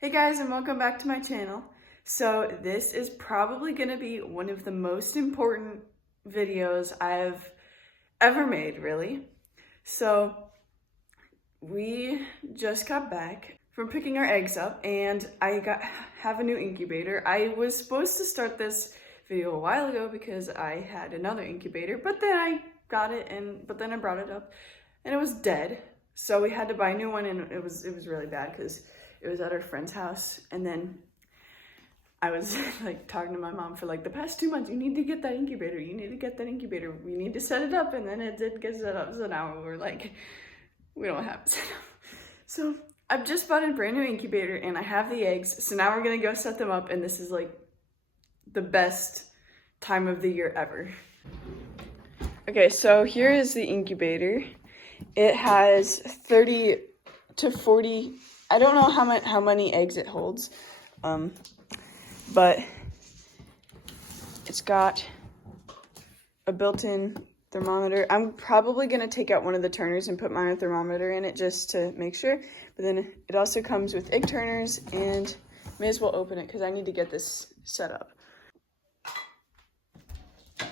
Hey guys, and welcome back to my channel. So this is probably gonna be one of the most important videos I've ever made, really. So we just got back from picking our eggs up and have a new incubator. I was supposed to start this video a while ago because I had another incubator, but then I got it but then I brought it up and it was dead. So we had to buy a new one, and it was really bad because it was at our friend's house. And then I was like talking to my mom for like the past 2 months, you need to get that incubator, you need to get that incubator, we need to set it up. And then it did get set up, so now we're like, we don't have it set up. So I've just bought a brand new incubator and I have the eggs. So now we're gonna go set them up, and this is like the best time of the year ever. Okay, so here is the incubator. It has 30 to 40, I don't know how many eggs it holds, but it's got a built-in thermometer. I'm probably going to take out one of the turners and put my thermometer in it just to make sure, but then it also comes with egg turners, and may as well open it because I need to get this set up. Okay,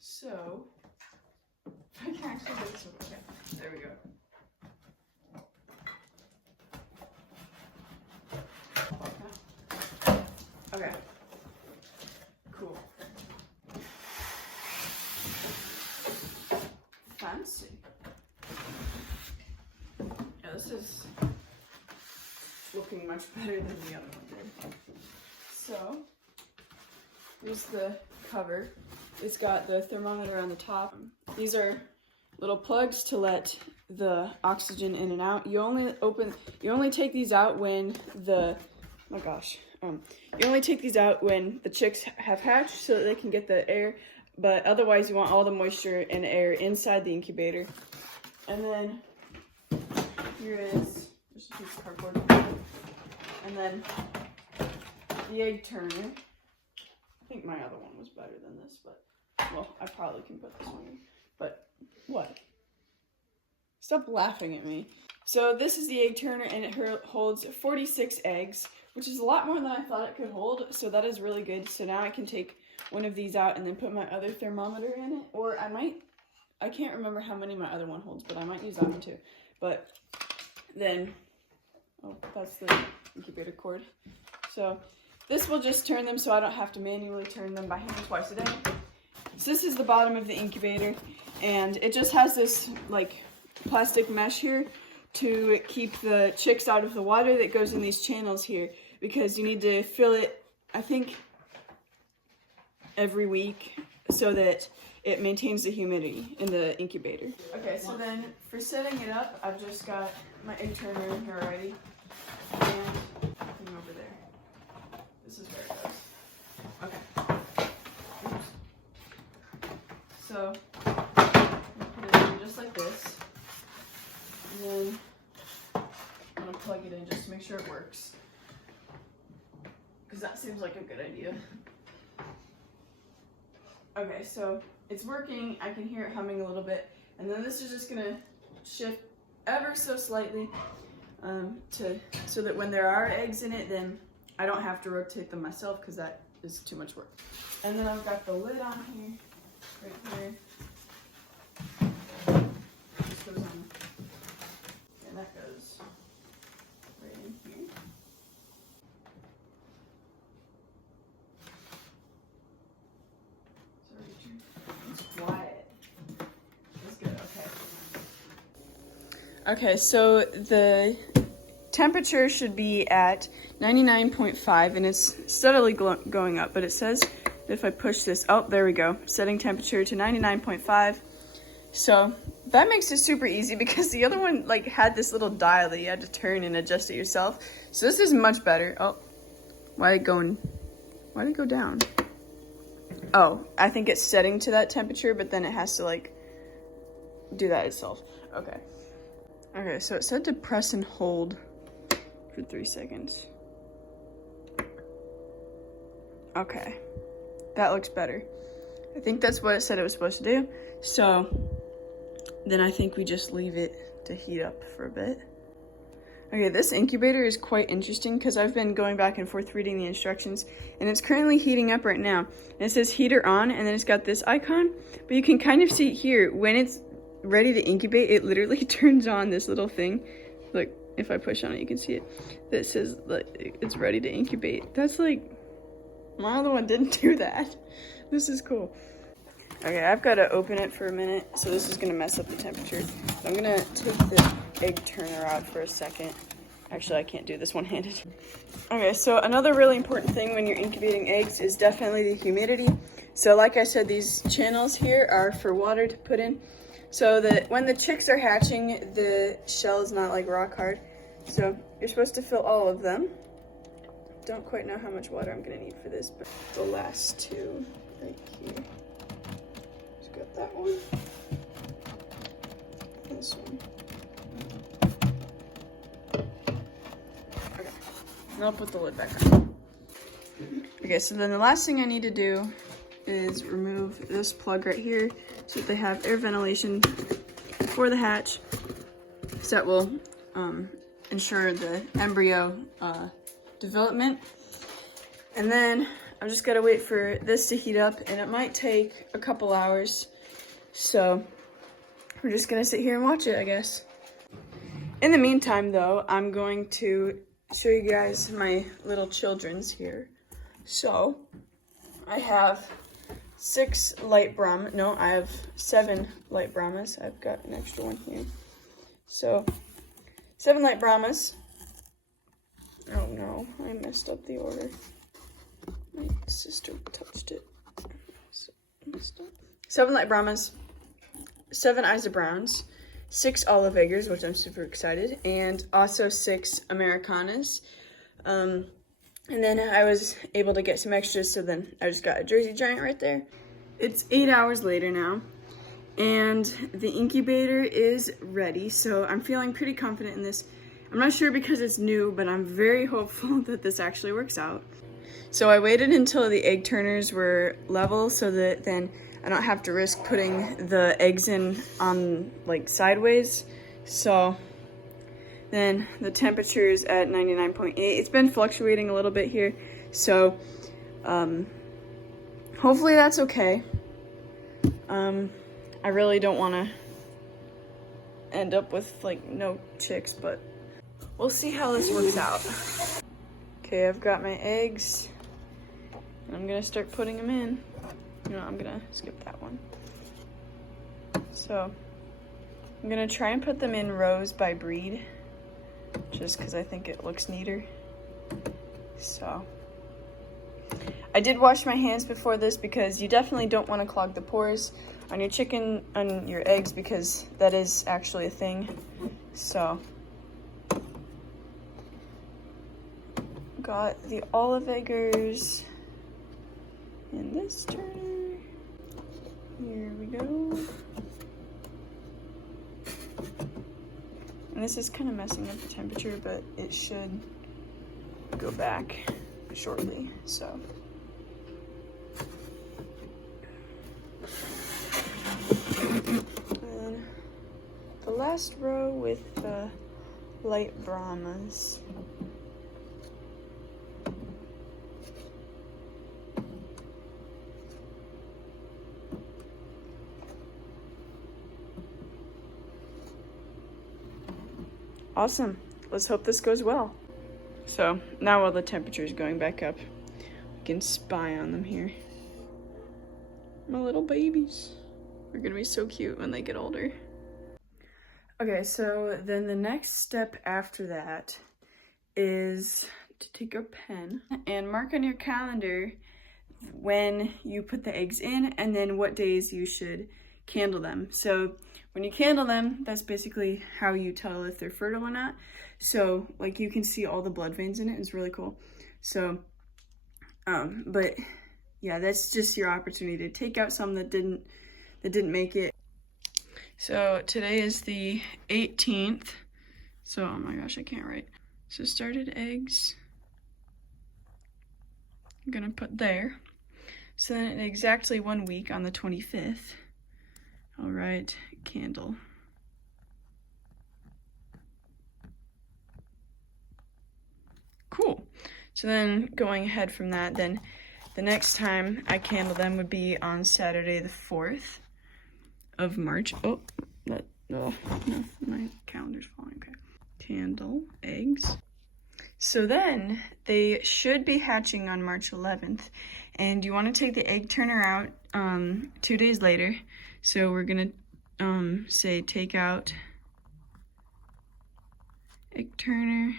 so I can actually get this over. Okay, there we go. Okay, cool. Fancy. Yeah, this is looking much better than the other one did. So, here's the cover. It's got the thermometer on the top. These are little plugs to let the oxygen in and out. You only take these out when you only take these out when the chicks have hatched so that they can get the air, but otherwise you want all the moisture and air inside the incubator. And then here is just a piece of cardboard. And then the egg turner. I think my other one was better than this, but well, I probably can put this one in. But what? Stop laughing at me. So this is the egg turner, and it holds 46 eggs, which is a lot more than I thought it could hold, so that is really good. So now I can take one of these out and then put my other thermometer in it, or I can't remember how many my other one holds, but I might use that one too. But then, oh, that's the incubator cord. So this will just turn them so I don't have to manually turn them by hand twice a day. So this is the bottom of the incubator, and it just has this like plastic mesh here to keep the chicks out of the water that goes in these channels here, because you need to fill it, I think, every week so that it maintains the humidity in the incubator. Okay, so then for setting it up, I've just got my egg turner in here already, and nothing over there. This is where it goes. Okay. Oops. So put it in just like this, and then I'm gonna plug it in just to make sure it works, because that seems like a good idea. Okay, so it's working. I can hear it humming a little bit, and then this is just gonna shift ever so slightly so that when there are eggs in it, then I don't have to rotate them myself because that is too much work. And then I've got the lid on here, right here. This goes on, and that goes right in here. It's quiet. That's good, okay. Okay, so the temperature should be at 99.5, and it's steadily going up, but it says that if I push this, oh, there we go, setting temperature to 99.5. So that makes it super easy, because the other one like had this little dial that you had to turn and adjust it yourself. So this is much better. Oh, why did it go down? Oh, I think it's setting to that temperature, but then it has to like do that itself. Okay. Okay, so it said to press and hold for 3 seconds. Okay, that looks better. I think that's what it said it was supposed to do. So then I think we just leave it to heat up for a bit. Okay, this incubator is quite interesting because I've been going back and forth reading the instructions, and it's currently heating up right now. And it says heater on, and then it's got this icon, but you can kind of see here, when it's ready to incubate, it literally turns on this little thing. Look, if I push on it, you can see it. That says like, it's ready to incubate. That's like, my other one didn't do that. This is cool. Okay, I've got to open it for a minute, so this is going to mess up the temperature. So I'm going to take the egg turner out for a second. Actually, I can't do this one-handed. Okay, so another really important thing when you're incubating eggs is definitely the humidity. So like I said, these channels here are for water to put in, so that when the chicks are hatching, the shell is not like rock hard. So you're supposed to fill all of them. Don't quite know how much water I'm going to need for this, but the last two right here. Got that one. This one. Okay. And I'll put the lid back on. Okay, so then the last thing I need to do is remove this plug right here so that they have air ventilation for the hatch. So that will ensure the embryo development. And then I'm just gotta wait for this to heat up, and it might take a couple hours. So we're just gonna sit here and watch it, I guess. In the meantime though, I'm going to show you guys my little children's here. So I have 7 light Brahmas. I've got an extra one here. So 7 light Brahmas. Oh no, I messed up the order. My sister touched it. So, 7 light Brahmas, 7 Isa Browns, 6 olive eggers, which I'm super excited, and also 6 Americanas. And then I was able to get some extras, so then I just got a Jersey Giant right there. It's 8 hours later now, and the incubator is ready, so I'm feeling pretty confident in this. I'm not sure because it's new, but I'm very hopeful that this actually works out. So I waited until the egg turners were level so that then I don't have to risk putting the eggs in on like sideways. So then the temperature is at 99.8. It's been fluctuating a little bit here. So hopefully that's okay. I really don't want to end up with like no chicks, but we'll see how this works out. Okay, I've got my eggs. I'm gonna start putting them in. No, I'm gonna skip that one. So I'm gonna try and put them in rows by breed, just because I think it looks neater. So I did wash my hands before this because you definitely don't want to clog the pores on your eggs, because that is actually a thing. So got the olive eggers in this turner. Here we go. And this is kind of messing up the temperature, but it should go back shortly, so. And the last row with the light Brahmas. Awesome. Let's hope this goes well. So now while the temperature is going back up, we can spy on them here. My little babies. They're gonna be so cute when they get older. Okay, so then the next step after that is to take a pen and mark on your calendar when you put the eggs in and then what days you should candle them. So when you candle them, that's basically how you tell if they're fertile or not. So like you can see all the blood veins in it. It's really cool. So, but yeah, that's just your opportunity to take out some that didn't make it. So today is the 18th. So, oh my gosh, I can't write. So started eggs. I'm gonna put there. So then in exactly 1 week on the 25th, I'll write candle. So then going ahead from that, then the next time I candle them would be on Saturday the 4th of March. Oh, no, my calendar's falling, okay. Candle eggs. So then they should be hatching on March 11th, and you want to take the egg turner out 2 days later. So we're gonna say take out egg turner.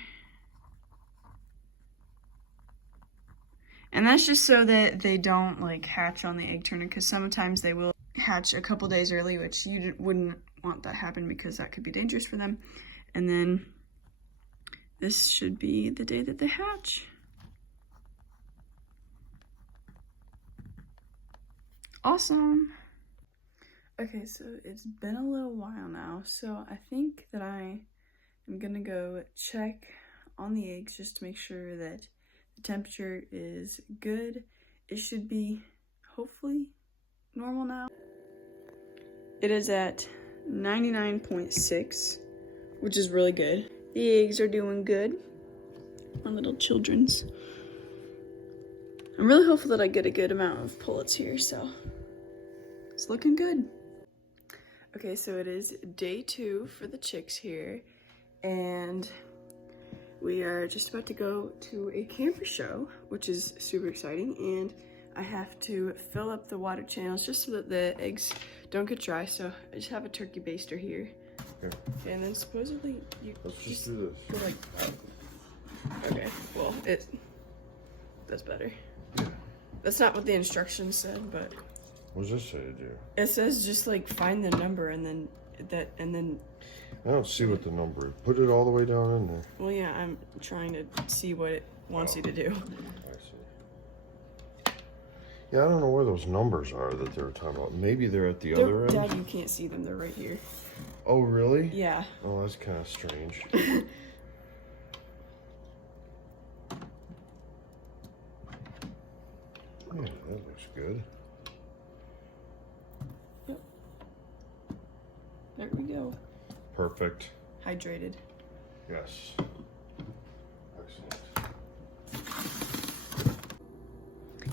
And that's just so that they don't like hatch on the egg turner, because sometimes they will hatch a couple days early, which you wouldn't want that happen because that could be dangerous for them. And then this should be the day that they hatch. Awesome. Okay, so it's been a little while now, so I think that I am gonna go check on the eggs just to make sure that the temperature is good. It should be hopefully normal now. It is at 99.6, which is really good. The eggs are doing good. My little children's. I'm really hopeful that I get a good amount of pullets here, so it's looking good. Okay, so it is day 2 for the chicks here, and we are just about to go to a camper show, which is super exciting, and I have to fill up the water channels just so that the eggs don't get dry, so I just have a turkey baster here. Okay. And then supposedly you Let's just do this. go like, okay, well, that's better. Yeah. That's not what the instructions said, but What does this say to do? it says just like find the number and then I don't see what the number is. Put it all the way down in there. well, yeah, I'm trying to see what it wants you to do. I see. Yeah, I don't know where those numbers are that they were talking about. Maybe they're at the other end. Dad, you can't see them. They're right here. Oh, really? Yeah. Oh, that's kind of strange. Yeah, that looks good. Yep. There we go. Perfect. Hydrated. Yes. Excellent.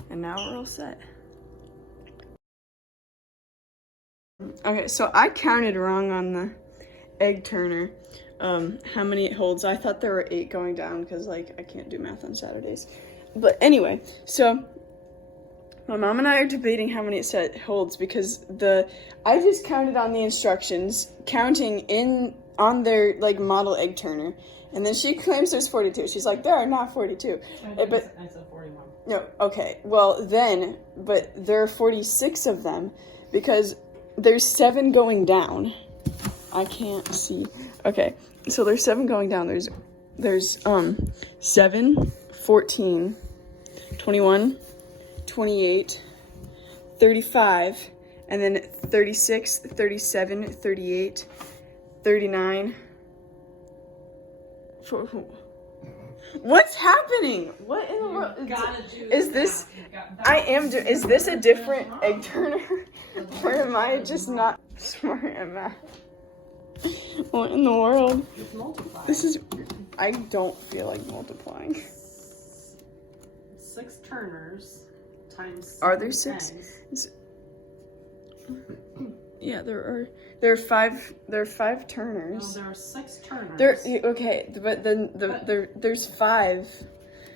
And now we're all set. Okay, so I counted wrong on the egg turner. How many it holds. I thought there were 8 going down because, like, I can't do math on Saturdays. But anyway, so my mom and I are debating how many it holds because I just counted on the instructions, counting on their, like, model egg turner. And then she claims there's 42. She's like, there are not 42. But I said 41. no, okay. Well, but there are 46 of them because there's 7 going down. I can't see. Okay, so there's 7 going down. There's 7, 14, 21, 28, 35, and then 36, 37, 38, 39. What's happening? What in the world? Is this? Is this a different egg turner? Or am I just not smart at math? What in the world? This is. I don't feel like multiplying. 6 turners times. Are there 6? Yeah, there are 5. There are 5 turners. No, there are 6 turners. Okay, but then there's 5.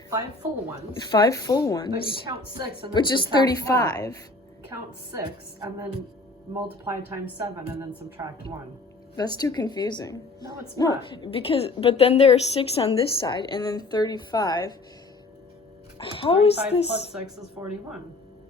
5 full ones. 5 full But you ones, count 6 and then which is subtract 35. 1. Count 6 and then multiply times 7 and then subtract 1. That's too confusing. No, it's No, not. but then there are 6 on this side and then 35. How is 35 this? plus 6 is 41.